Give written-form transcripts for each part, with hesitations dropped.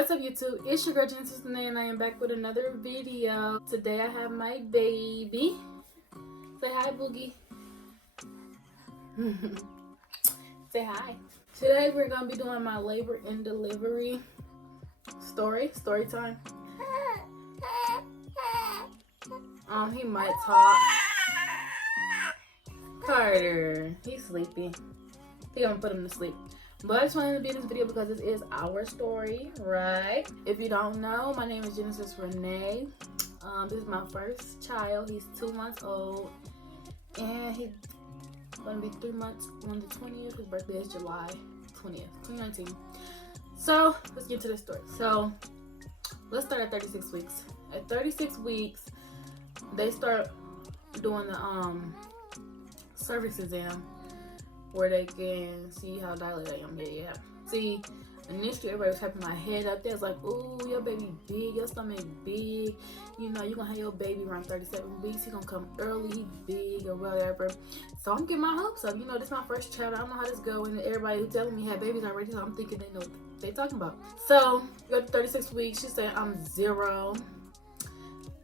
What's up, YouTube? It's your girl Genesis, and I am back with another video. Today I have my baby. Say hi, Boogie. Say hi. Today we're gonna be doing my labor and delivery story time. He might talk. Carter, he's sleepy. He gonna put him to sleep. But I just wanted to be in this video because this is our story, right? If you don't know, my name is Genesis Renee. This is my first child. He's 2 months old, and he's gonna be 3 months on the 20th. His birthday is July 20th, 2019. So let's get into this story. So let's start at 36 weeks. At 36 weeks, they start doing the cervix exam, where they can see how dilated I am. Yeah. See, initially everybody was having my head up there. It's like, ooh, your baby big, your stomach big. You know, you're gonna have your baby around 37 weeks. He gonna come early, he big or whatever. So I'm getting my hopes up. You know, this is my first child. I don't know how this go. And everybody who's telling me had babies already, so I'm thinking they know what they talking about. So go to 36 weeks. She said I'm 0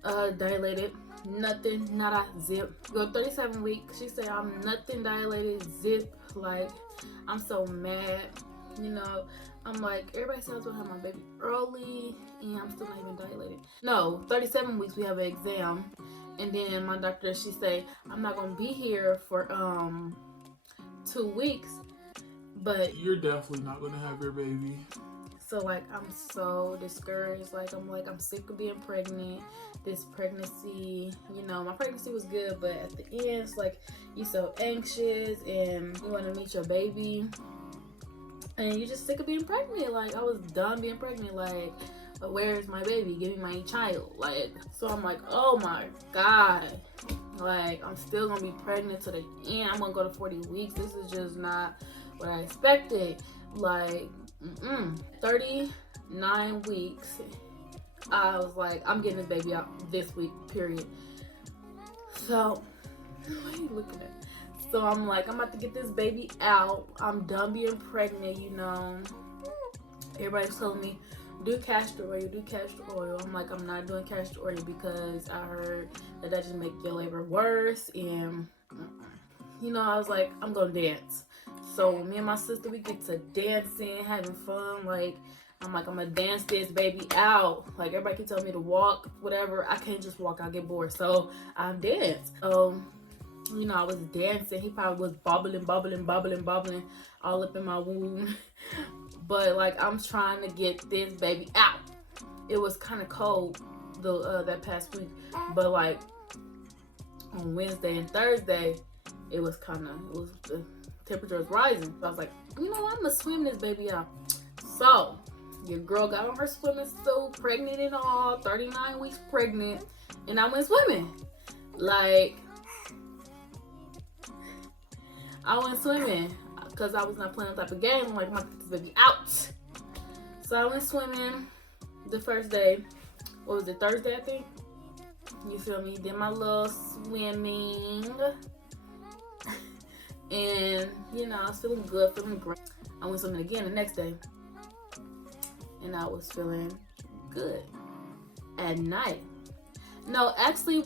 dilated. Nothing, nada, zip. Go 37 weeks. She said I'm nothing dilated, zip. Like, I'm so mad. You know, I'm like, everybody says we'll have my baby early, and I'm still not even dilated. No, 37 weeks we have an exam, and then my doctor, she say I'm not gonna be here for 2 weeks, but you're definitely not gonna have your baby. So like, I'm so discouraged. I'm sick of being pregnant. This pregnancy, you know, my pregnancy was good, but at the end, it's like, you so anxious and you want to meet your baby, and you're just sick of being pregnant. Like, I was done being pregnant. Like, where's my baby? Give me my child. Like, so I'm like, oh my God. Like, I'm still gonna be pregnant to the end. I'm gonna go to 40 weeks. This is just not what I expected. Like, 39 weeks. I was like, I'm getting this baby out this week, period. So, what are you looking at? So I'm like, I'm about to get this baby out. I'm done being pregnant, you know. Everybody's telling me, do castor oil, do castor oil. I'm like, I'm not doing castor oil because I heard that just make your labor worse. And, you know, I was like, I'm gonna dance. So me and my sister, we get to dancing, having fun. Like, I'm like, I'm gonna dance this baby out. Like, everybody can tell me to walk, whatever. I can't just walk, I'll get bored. So I danced. You know, I was dancing. He probably was bobbling all up in my womb. But like, I'm trying to get this baby out. It was kind of cold that past week, but like on Wednesday and Thursday, the temperature was rising. So I was like, you know what, I'm gonna swim this baby out. So your girl got on her swimming suit, pregnant and all, 39 weeks pregnant, and I went swimming. Like, I went swimming because I was not playing that type of game. I'm like, I'm gonna get this baby out. So I went swimming the first day. What was it, Thursday, I think? You feel me? Did my little swimming. And, you know, I was feeling good, feeling great. I went swimming again the next day, and I was feeling good. At night. No, actually,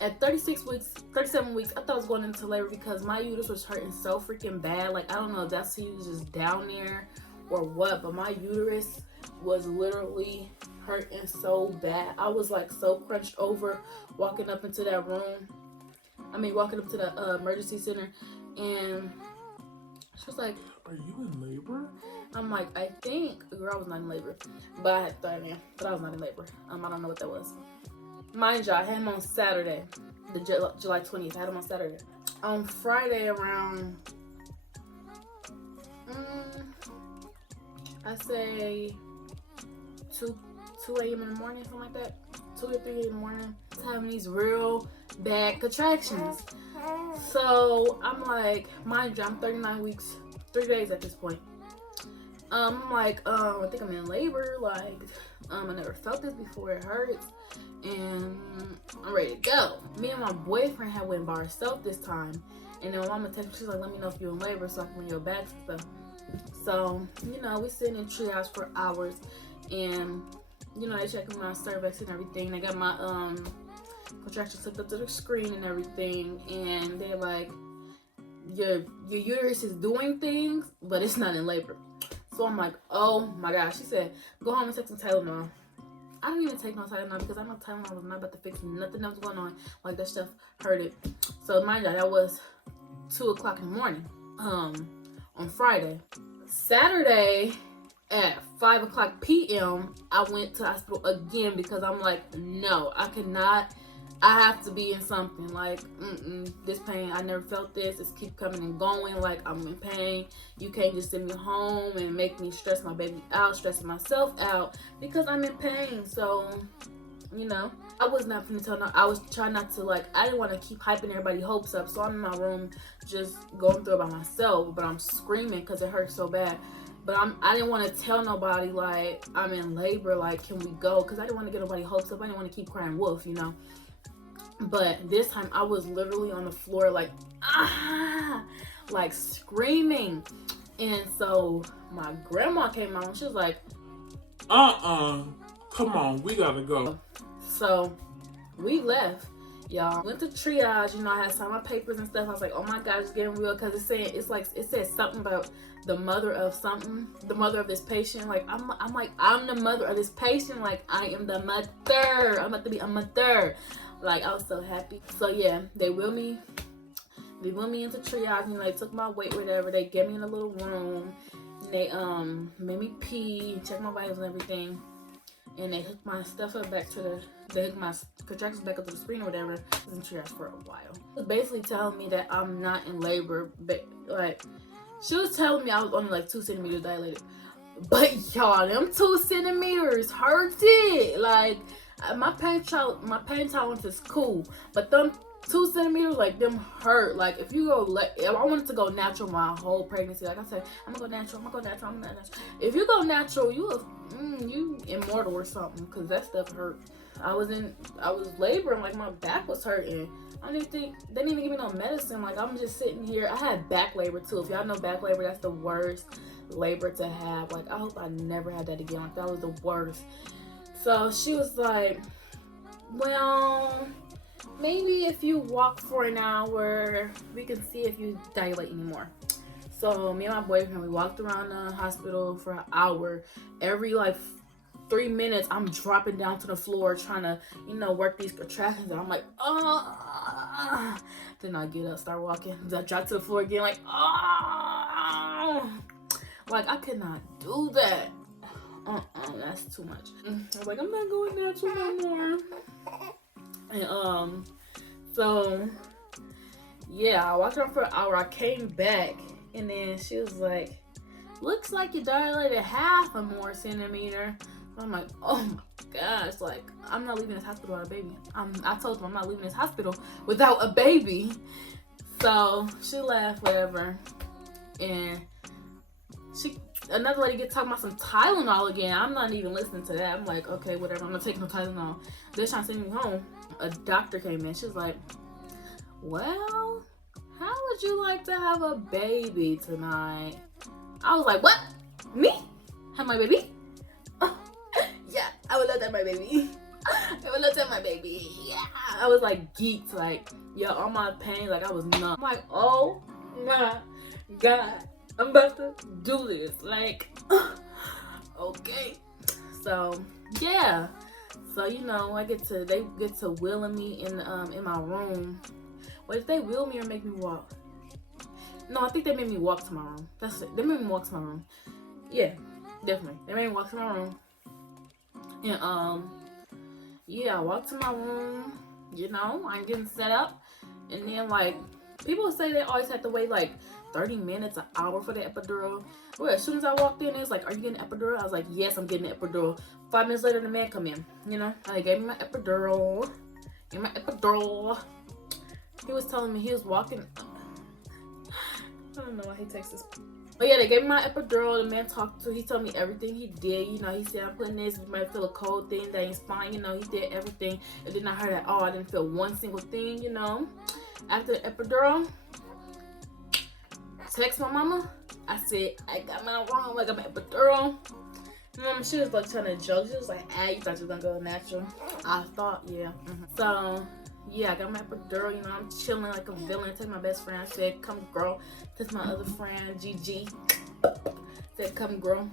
at 37 weeks, I thought I was going into labor because my uterus was hurting so freaking bad. Like, I don't know if that's he was just down there or what, but my uterus was literally hurting so bad. I was like so crunched over walking up into that room. Walking up to the emergency center, and she was like, "Are you in labor?" I'm like, I think, girl, I was not in labor, but I had thought, but I was not in labor. I don't know what that was. Mind you, I had him on Saturday, the July 20th. I had him on Saturday. On Friday around, I say 2 a.m. in the morning, something like that. 2 or 3 in the morning. I was having these real bad contractions. So I'm like, mind you, I'm 39 weeks, 3 days at this point. I'm like, I think I'm in labor. Like, I never felt this before. It hurts, and I'm ready to go. Me and my boyfriend had went by ourselves this time, and then my mama texted me. She's like, "Let me know if you're in labor so I can bring your bags and stuff." So, you know, we sitting in triage for hours, and you know, they checking my cervix and everything. They got my contractions hooked up to the screen and everything, and they're like, your uterus is doing things, but it's not in labor. So I'm like, oh my gosh. She said, go home and take some Tylenol. I didn't even take no Tylenol because I know Tylenol was not about to fix nothing that was going on. Like, that stuff hurted. So mind you, that was 2 o'clock in the morning on Friday. Saturday at 5 o'clock p.m. I went to the hospital again because I'm like, no, I cannot. I have to be in something. Like, this pain, I never felt this. It's keep coming and going. Like, I'm in pain. You can't just send me home and make me stress my baby out, stressing myself out because I'm in pain. So, you know, I was not finna tell no. I was trying not to, like, I didn't want to keep hyping everybody's hopes up. So I'm in my room just going through it by myself, but I'm screaming because it hurts so bad. But I didn't want to tell nobody, like, I'm in labor, like, can we go? Because I didn't want to get nobody's hopes up. I didn't want to keep crying wolf, you know. But this time I was literally on the floor, like, like screaming. And so my grandma came out and she was like, come on, we gotta go. So we left, y'all. Went to triage, you know, I had signed my papers and stuff. I was like, oh my God, it's getting real, because it said something about the mother of something, the mother of this patient. Like, I'm the mother of this patient. Like, I am the mother. I'm about to be a mother. Like, I was so happy. So yeah, they wheeled me into triage, and they took my weight, whatever. They get me in a little room. And they made me pee, check my vitals and everything. And they hooked my stuff up back to they hooked my contractions back up to the screen or whatever. I was in triage for a while. It was basically telling me that I'm not in labor, but like, she was telling me I was only like 2 centimeters dilated. But y'all, them 2 centimeters hurt it. Like, my pain tolerance is cool, but them 2 centimeters, like, them hurt. Like, if you go, if I wanted to go natural my whole pregnancy, like I said, I'm gonna go natural. If you go natural, you immortal or something, because that stuff hurt. I was laboring, like, my back was hurting. They didn't even give me no medicine. Like, I'm just sitting here. I had back labor too. If y'all know back labor, that's the worst labor to have. Like, I hope I never had that again. Like, that was the worst. So she was like, well, maybe if you walk for an hour, we can see if you dilate anymore. So me and my boyfriend, we walked around the hospital for an hour. Every like 3 minutes, I'm dropping down to the floor trying to, you know, work these contractions. And I'm like, oh. Then I get up, start walking. Then I drop to the floor again, like, oh. Like, I could not do that. That's too much. I was like, I'm not going natural no more. And so yeah, I walked around for an hour. I came back, and then she was like, looks like you dilated half a more centimeter. I'm like, oh my gosh, like, I'm not leaving this hospital without a baby. I told them I'm not leaving this hospital without a baby. So she laughed, whatever, and another lady get talking about some Tylenol again. I'm not even listening to that. I'm like, okay, whatever. I'm not taking no Tylenol. They're trying to send me home. A doctor came in. She was like, well, how would you like to have a baby tonight? I was like, what? Me? Have my baby? Yeah, I would love to have my baby. I would love to have my baby. Yeah. I was like geeked, like, yo, all my pain, like, I was numb. I'm like, oh my God, I'm about to do this. Like, okay. So yeah. So, you know, they get to wheeling me in my room. Wait, did they wheel me or make me walk? No, I think they made me walk to my room. That's it. They made me walk to my room. Yeah, definitely. They made me walk to my room. And yeah, I walked to my room. You know, I'm getting set up, and then like people say they always have to wait like 30 minutes, an hour for the epidural. Well, as soon as I walked in, it's like, are you getting an epidural? I was like, yes, I'm getting an epidural. 5 minutes later, the man come in. You know, they gave me my epidural. He was telling me, he was walking. I don't know why he takes this. But yeah, they gave me my epidural. The man he told me everything he did. You know, he said, I'm putting this, you might feel a cold thing, that ain't fine. You know, he did everything. It did not hurt at all. I didn't feel one single thing, you know. After the epidural, text my mama. I said, I got my wrong, I got my epidural. She was like trying to joke. She was like, you thought you was gonna go natural? I thought, yeah. So, yeah, I got my epidural. You know, I'm chilling like a villain. Take my best friend. I said, come girl. That's my other friend, Gigi. Said, come girl.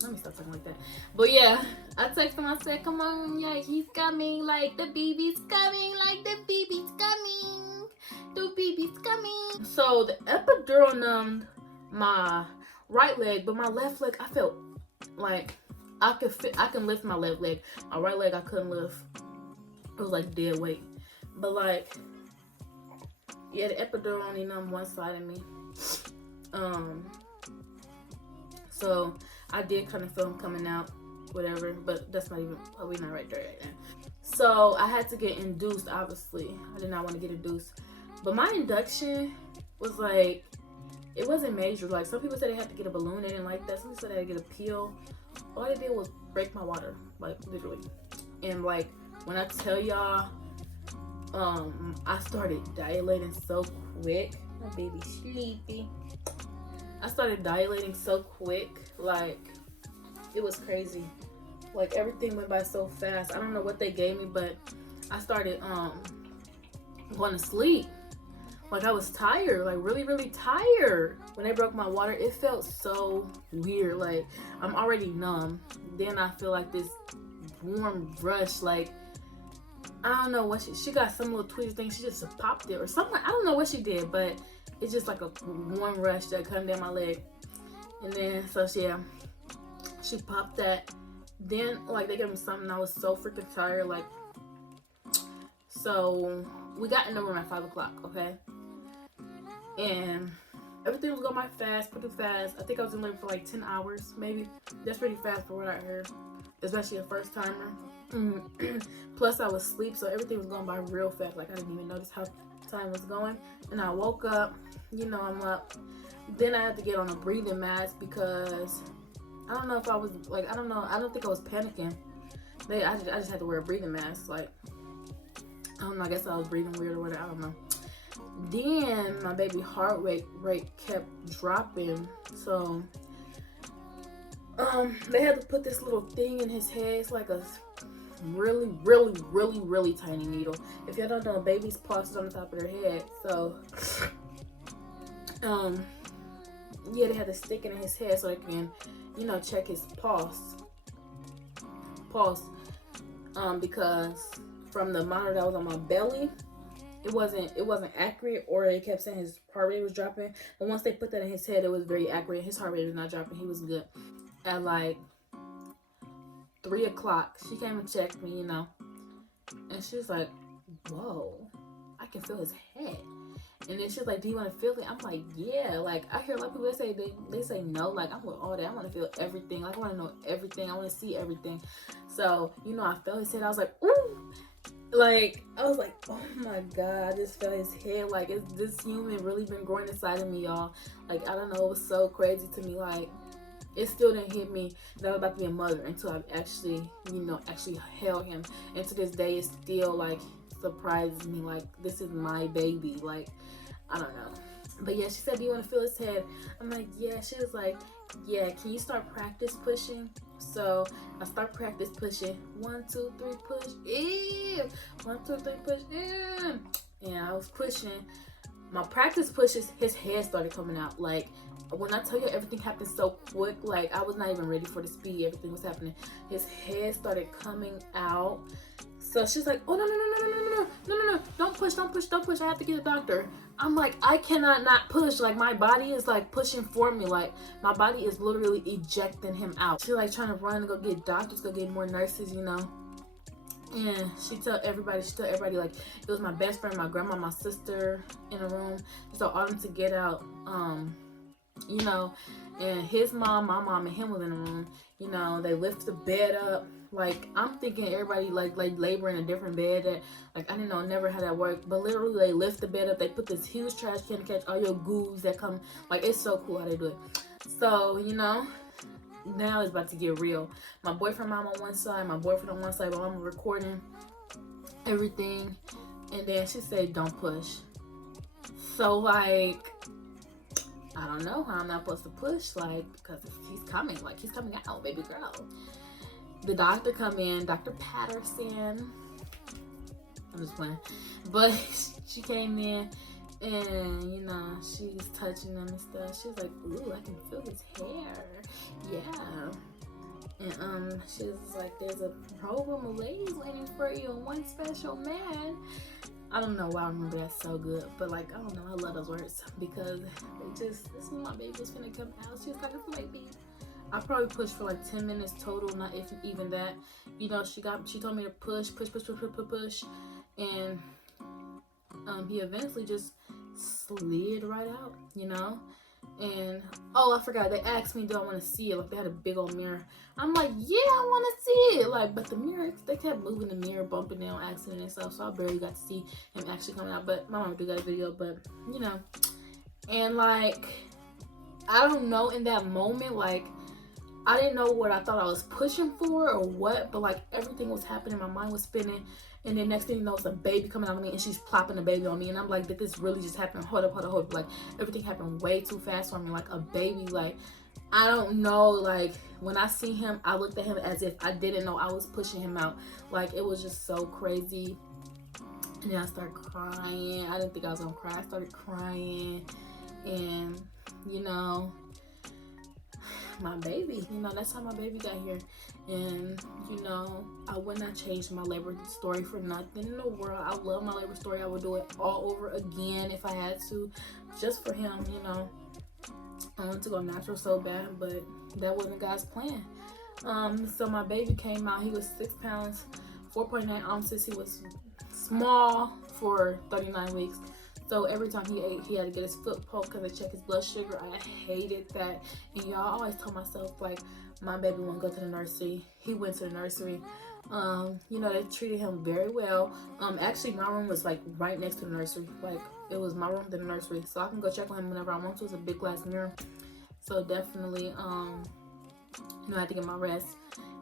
Let me stop talking like that. But yeah, I texted him. I said, come on, yeah, he's coming. Like the baby's coming. Like the baby's coming. The baby's coming. So the epidural numbed my right leg, but my left leg, I felt like I can lift my left leg. My right leg I couldn't lift. It was like dead weight. But like, yeah, the epidural only numbed one side of me. So I did kind of feel him coming out, whatever, but that's not even, we're not right there right now. So I had to get induced, obviously. I did not want to get induced. But my induction was like, it wasn't major. Like, some people said they had to get a balloon. They didn't like that. Some people said they had to get a peel. All they did was break my water, like, literally. And, like, when I tell y'all, I started dilating so quick. My baby's sleepy. I started dilating so quick. Like, it was crazy. Like, everything went by so fast. I don't know what they gave me, but I started, going to sleep. Like, I was tired, like really, really tired. When they broke my water, it felt so weird. Like, I'm already numb. Then I feel like this warm rush. Like, I don't know what she got some little tweezy thing. She just popped it or something. I don't know what she did, but it's just like a warm rush that come down my leg. And then, so yeah, she popped that. Then, like, they gave me something. I was so freaking tired. Like, so we got in the room at 5 o'clock, okay? And everything was going by fast, pretty fast. I think I was in labor for like 10 hours, maybe. That's pretty fast for what I heard, especially a first timer. Plus, I was asleep, so everything was going by real fast. Like, I didn't even notice how time was going. And I woke up, you know, I'm up. Then I had to get on a breathing mask because I don't know if I was like, I don't know. I don't think I was panicking. I just had to wear a breathing mask. Like, I don't know. I guess I was breathing weird or whatever. I don't know. Then my baby heart rate kept dropping. So they had to put this little thing in his head. It's like a really, really, really, really tiny needle. If y'all don't know, baby's pulse is on the top of their head. So yeah, they had to stick it in his head so they can, you know, check his pulse. Because from the monitor that was on my belly, it wasn't accurate, or it kept saying his heart rate was dropping. But once they put that in his head, it was very accurate. His heart rate was not dropping. He was good. At like 3 o'clock, she came and checked me, you know, and she was like, "Whoa, I can feel his head." And then she's like, "Do you want to feel it?" I'm like, "Yeah." Like, I hear a lot of people they say no. Like, I'm with all that. I want to feel everything. Like, I want to know everything. I want to see everything. So, you know, I felt his head. I was like, "Ooh." Like, I was like, oh my God, I just felt his head. Like, is this human really been growing inside of me, y'all? Like, I don't know, it was so crazy to me. Like, it still didn't hit me that I was about to be a mother until I actually, you know, actually held him. And to this day, it still, like, surprises me. Like, this is my baby. Like, I don't know. But yeah, she said, "Do you want to feel his head?" I'm like, "Yeah." She was like, "Yeah, can you start practice pushing?" So I start practice pushing. 1, 2, 3, push in. 1, 2, 3, push in. And I was pushing. My practice pushes, his head started coming out. Like, when I tell you everything happened so quick, like, I was not even ready for the speed. Everything was happening. His head started coming out. So she's like, "Oh, no, don't push. I have to get a doctor." I'm like, I cannot not push. Like, my body is like pushing for me. Like, my body is literally ejecting him out. She's like trying to run and go get doctors, go get more nurses, you know. And she tell everybody, like, it was my best friend, my grandma, my sister in the room. So all them to get out, you know, and his mom, my mom, and him was in the room. You know, they lift the bed up. Like, I'm thinking everybody like labor in a different bed. That, like, I didn't know never how that worked. But literally, they lift the bed up. They put this huge trash can to catch all your goos that come. Like, it's so cool how they do it. So, you know, now it's about to get real. My boyfriend, mom on one side, my boyfriend on one side, but I'm recording everything. And then she said, "Don't push." So, like, I don't know how I'm not supposed to push, like, because he's coming out, baby girl. The doctor come in, Dr. Patterson. I'm just playing. But she came in and, you know, she's touching him and stuff. She's like, ooh, I can feel his hair. Yeah. And she was like, there's a program of ladies waiting for you and one special man. I don't know why I remember that so good, but like, I don't know, I love those words because this is my baby was gonna come out. She was kind of flaky. I probably pushed for like 10 minutes total, not if even that. You know, she told me to push, and he eventually just slid right out, you know. And oh, I forgot, they asked me, do I want to see it? Like, they had a big old mirror. I'm like, yeah, I want to see it. Like, but the mirror, they kept moving the mirror, bumping it on accident and stuff, so I barely got to see him actually coming out. But my mom did that video, but you know. And like, I don't know, in that moment, like, I didn't know what I thought I was pushing for or what, but like, everything was happening, my mind was spinning. And then next thing you know, it's a baby coming out of me, and she's plopping the baby on me. And I'm like, did this really just happen? Hold up. Like, everything happened way too fast for me. Like, a baby, like, I don't know. Like, when I see him, I looked at him as if I didn't know I was pushing him out. Like, it was just so crazy. And then I started crying. I didn't think I was gonna cry. I started crying. And, you know, my baby, you know, that's how my baby got here. And you know, I would not change my labor story for nothing in the world. I love my labor story. I would do it all over again if I had to, just for him. You know, I wanted to go natural so bad, but that wasn't God's plan. So my baby came out. He was 6 pounds 4.9 ounces. He was small for 39 weeks. So every time he ate, he had to get his foot poked because they check his blood sugar. I hated that. And y'all, I always told myself, like, my baby won't go to the nursery. He went to the nursery. You know, they treated him very well. Actually, my room was like right next to the nursery. Like, it was my room to the nursery, so I can go check on him whenever I want to. It's a big glass mirror, so definitely, you know, I had to get my rest.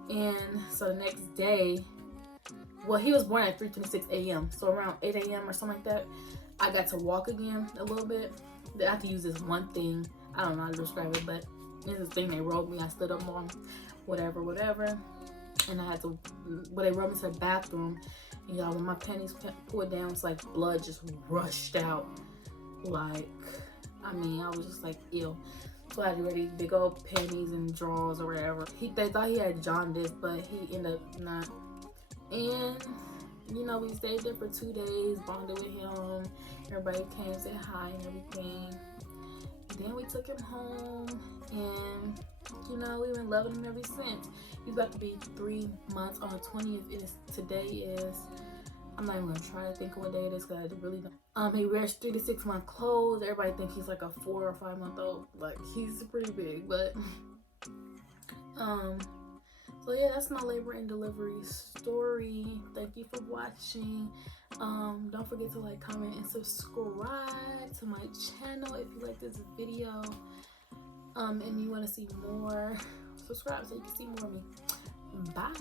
And so the next day, well, he was born at 3:26 a.m. So around 8 a.m. or something like that, I got to walk again a little bit. I have to use this one thing. I don't know how to describe it, but this is the thing they rolled me. I stood up on whatever. And I had to, well, they rolled me to the bathroom. And y'all, when my panties pulled down, it's like blood just rushed out. Like, I mean, I was just like, ew. So I had already big old panties and drawers or whatever. They thought he had jaundice, but he ended up not. And you know, we stayed there for 2 days, bonded with him. Everybody came, said hi and everything. Then we took him home, and you know, we've been loving him ever since. He's about to be 3 months on the 20th. Today is, I'm not even gonna try to think of what day it is because I really don't. He wears 3 to 6 month clothes. Everybody thinks he's like a 4 or 5 month old. Like, he's pretty big, but so yeah, that's my labor and delivery story. Thank you for watching. Don't forget to like, comment, and subscribe to my channel if you like this video. And you want to see more, subscribe so you can see more of me. Bye.